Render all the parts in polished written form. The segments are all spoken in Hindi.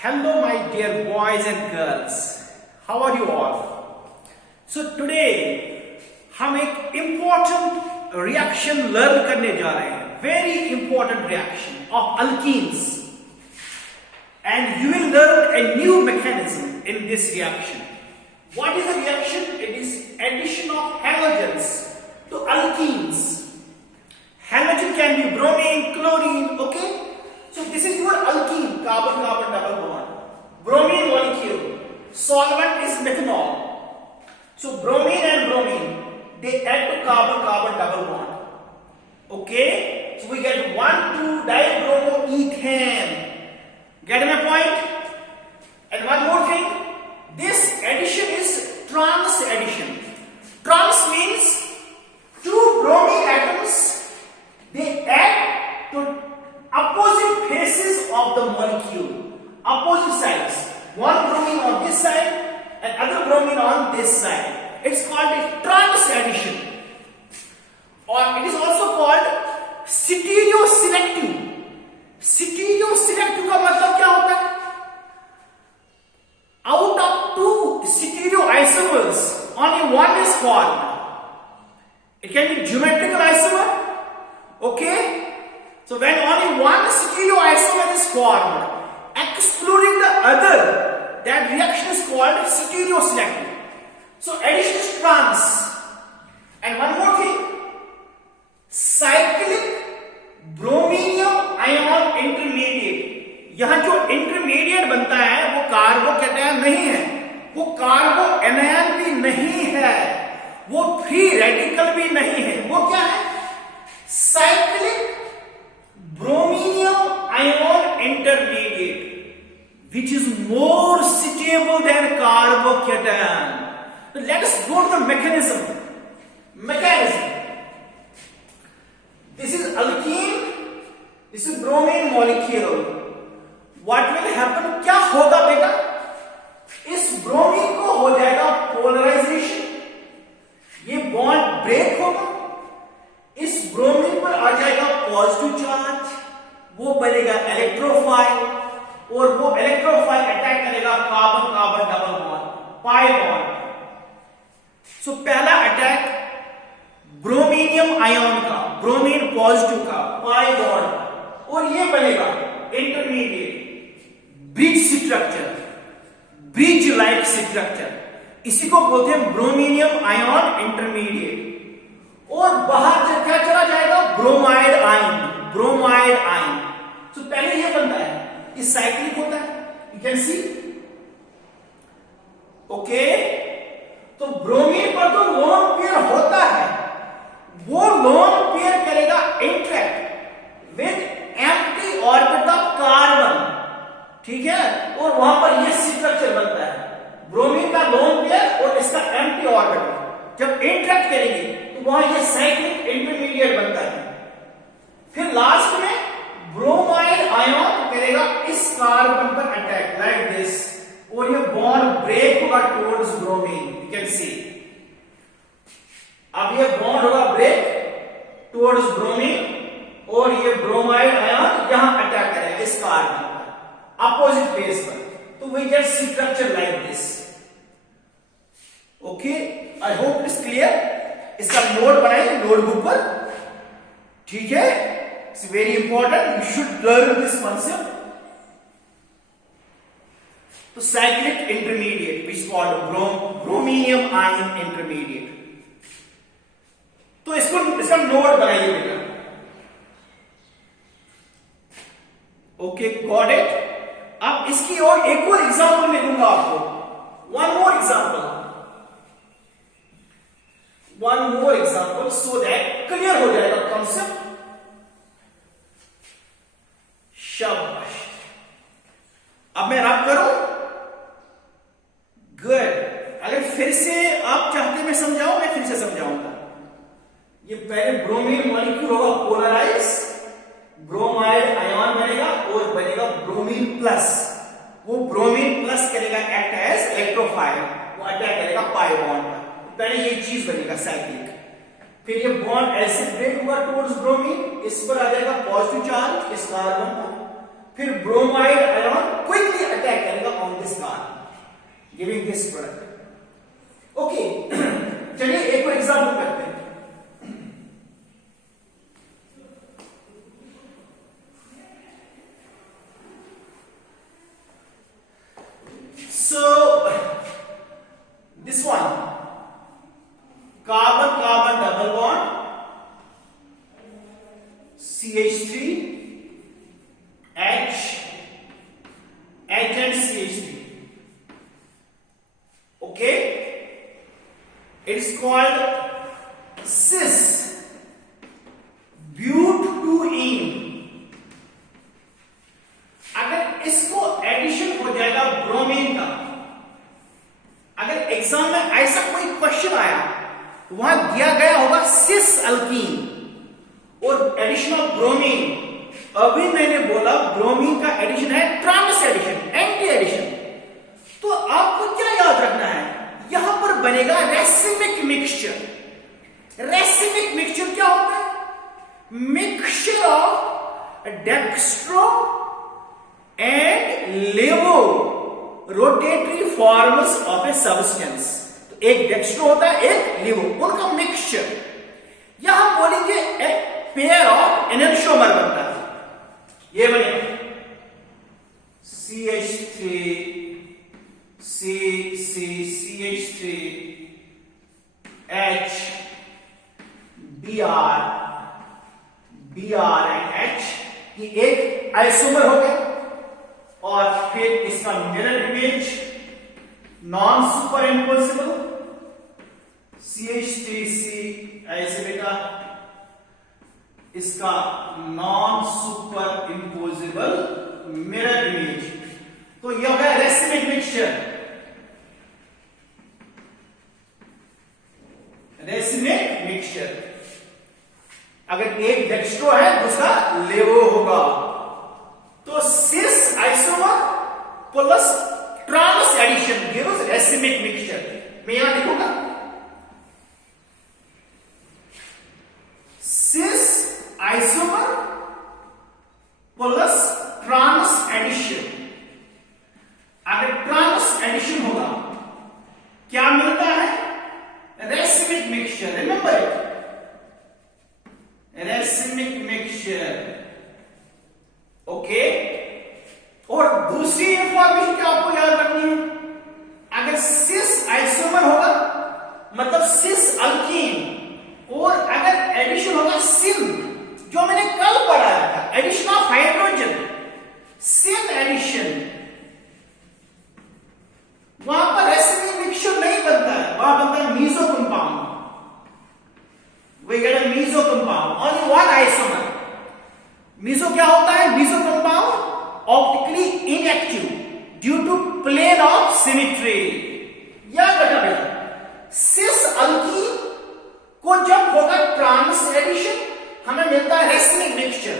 Hello my dear boys and girls, how are you all? So today हम एक important reaction learn करने जा रहे हैं, very important reaction of alkenes, and you will learn a new mechanism in this reaction. What is the reaction? It is addition of halogens to alkenes. Halogen can be bromine, chlorine, okay? So this is your alkene, carbon-carbon double bond. Bromine molecule. Solvent is methanol. So bromine and bromine, they add to carbon-carbon double bond. Okay? So we get 1,2-dibromoethane. Get my point? And one more thing. This addition is trans addition. Trans means two bromine atoms, they add to opposite faces of the molecule, opposite sides. One bromine on this side and other bromine on this side. It's called a trans addition, or it is also called stereoselective. Stereoselective का मतलब क्या होता है? Out of two stereoisomers, only one is formed. It can be geometrical isomer, okay? So when only one stereoisomer is formed, excluding the other, that reaction is called stereoselective. So addition is trans. And one more thing, cyclic brominium ion intermediate. यहां जो इंटरमीडिएट बनता है वो कार्बोकैटायन नहीं है, वो कार्बो एनायन भी नहीं है, वो फ्री रेडिकल भी नहीं है, वो क्या है? Cyclic brominium ion intermediate, which is more stable than carbocation. So let us go to the mechanism. This is alkene, this is bromine molecule. What will happen? क्या होगा बेटा? इस ब्रोमीन को हो जाएगा पोलराइजेशन, ये बॉन्ड ब्रेक होगा, इस ब्रोमीन पर आ जाएगा पॉजिटिव चार्ज, वो बनेगा इलेक्ट्रोफाइल, और वो इलेक्ट्रोफाइल अटैक करेगा carbon carbon double bond, pi bond. So पहला अटैक ब्रोमीनियम आयन का, ब्रोमीन पॉजिटिव का, पाई बॉन्ड, और ये बनेगा intermediate bridge structure, bridge like structure. इसी को बोलते हैं ब्रोमीनियम आयन इंटरमीडिएट. और बाहर क्या चला जाएगा? Bromide ion, bromide ion. तो पहले ये बनता है, ये साइक्लिक होता है, यू कैन सी. ओके, तो ब्रोमीन पर तो लोन पेयर होता है, वो लोन पेयर करेगा interact with empty orbit of carbon, ठीक है, और वहां पर ये स्ट्रक्चर बनता है, ब्रोमीन का लोन पेयर और इसका एम्प्टी ऑर्बिट जब इंटरेक्ट करेंगे तो वहां ये साइक्लिक इंटरमीडिएट बनता है. फिर लास्ट में ब्रोमाइड आयन करेगा इस कार्बन पर अटैक लाइक दिस, और ये बॉन्ड ब्रेक होगा towards bromine, you can see. अब ये बॉन्ड होगा ब्रेक टुवर्ड्स ब्रोमीन, और ये ब्रोमाइड आयन यहां अटैक करेगा इस कार्बन पर अपोजिट फेस पर, तो we get structure like this. Okay, I hope it's clear. इसका नोट बनाइए नोटबुक पर, ठीक है. It's very important, you should learn this concept. तो cyclic intermediate which called bromonium ion intermediate. तो इसका नोट बनाइए बेटा. Okay, got it. अब इसकी और एक और एग्जांपल मैं दूंगा आपको. One more example so that clear हो जाएगा कॉन्सेप्ट. शाबाश. अब मैं रब करूं. गुड. अगर फिर से आप चाहते मैं समझाऊं, मैं फिर से समझाऊंगा. ये पहले ब्रोमीन मॉलिक्यूल होगा पोलराइज, ब्रोमाइड आयन बनेगा और बनेगा ब्रोमीन प्लस. वो ब्रोमीन प्लस करेगा एक्ट एज इलेक्ट्रोफाइल, वो अटैक करेगा पाई बॉन्ड पर. पहले ये चीज बनेगा साइक्लिक. फिर ये बॉन्ड ऐसे ब्रेक हुआ टुवर्ड्स ब्रोमीन, इस पर आ जाएगा पॉजिटिव चार्ज इस कार्बन पर, फिर ब्रोमाइड आयन क्विकली अटैक करेगा on this carbon giving this product. Okay, चलिए एक और एग्जांपल करते हैं। So this one, carbon carbon double bond, CH3 H and CH3. Okay, it is called cis butene। अगर इसको एडिशन हो जाएगा ब्रोमीन का, अगर एग्जाम में ऐसा कोई क्वेश्चन आया तो वहां दिया गया होगा सिस अल्कीन और एडिशन ऑफ ब्रोमीन। अभी मैंने बोला ब्रोमीन का एडिशन है ट्रांस एडिशन, एंटी एडिशन। तो आपको क्या याद रखना है, यहां पर बनेगा रेसिमिक मिक्सचर। रेसिमिक मिक्सचर क्या होता है? Mixture of dextro and levo rotatory forms of a substance. तो एक डेक्स्ट्रो होता है, एक लेवो, उनका मिक्सचर। यहां बोलेंगे एक पेयर ऑफ एनर्शियोमर बनता है। ये बनेगा CH3 CH3 H Br and H, ये एक आइसोमर हो गया। और फिर इसका mirror image non super imposable CH3C, ऐसे बेटा इसका non super imposable mirror image. तो यह हो गया रेसिमिक मिक्सचर। रेसिमिक मिक्सचर, अगर एक डेक्स्ट्रो है दूसरा लेवो होगा, तो cis isomer plus trans addition gives racemic mixture. मैं यहां लिखूंगा cis isomer plus trans addition. अगर ट्रांस एडिशन होगा क्या मिलता है? Racemic mixture. Remember it, racemic mixture. Okay, और दूसरी इंफॉर्मेशन क्या आपको याद रखनी है, अगर सिस आइसोमर होगा मतलब सिस अल्कीन, और अगर एडिशन होगा सिन, जो मैंने कल पढ़ाया था, addition of hydrogen, syn addition, वहां पर रेसिमिक मिक्सचर नहीं बनता है, वहां बनता है meso compound. We get a meso compound only one isomer. Meso क्या होता है? Meso compound optically inactive due to plane of symmetry. याद रखना बेटा, सिस अल्कीन को जब होगा ट्रांस एडिशन हमें मिलता है रेसिमिक मिक्सचर,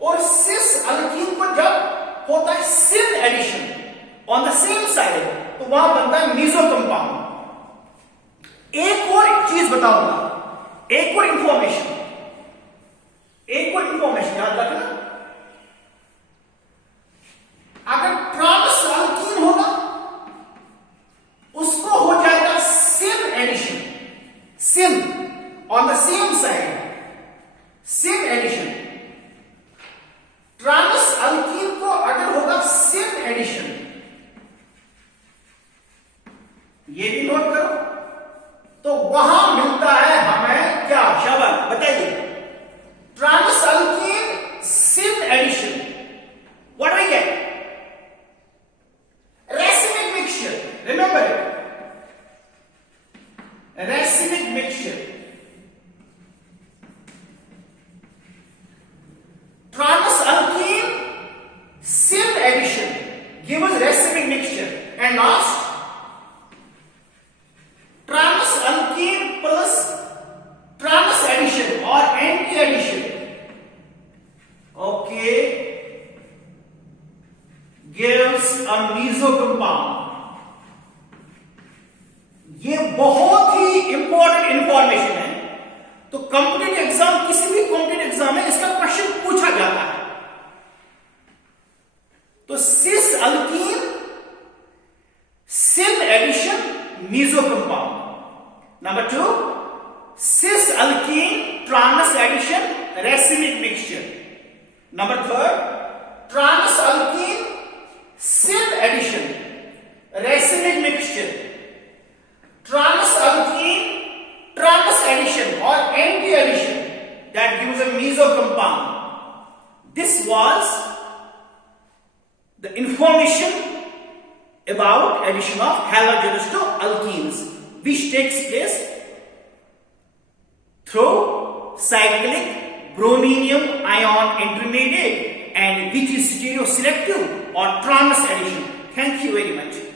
और सिस अल्कीन को जब होता है syn addition on the same side तो वहां बनता है मीसो कंपाउंड। एक और चीज बताऊंगा, एक और इंफॉर्मेशन याद रखना। अगर ट्रांस अल्कीन होगा उसको हो जाएगा syn addition, syn on the same side, syn addition. Trans alkene को अगर होगा सिन एडिशन, ये भी नोट करो, तो वहां मिलता है हमें क्या? शाबाश, बताइए। Trans alkene syn addition, what we get? Racemic mixture. Remember it, racemic mixture. Trans alkene syn addition gives racemic mixture, and last trans alkene plus trans addition or anti addition, okay, gives a meso compound। ये बहुत ही इंपॉर्टेंट इंफॉर्मेशन है। तो कॉम्पिटिटिव एग्जाम, किसी भी कॉम्पिटिटिव एग्जाम में इसका क्वेश्चन पूछा जाता है। trans addition, racemic mixture. Number third, trans alkene self addition, racemic mixture. Trans alkene trans addition or anti addition, that gives a meso compound. This was the information about addition of halogens to alkenes, which takes place through cyclic brominium ion intermediate and which is stereoselective or trans addition. Thank you very much.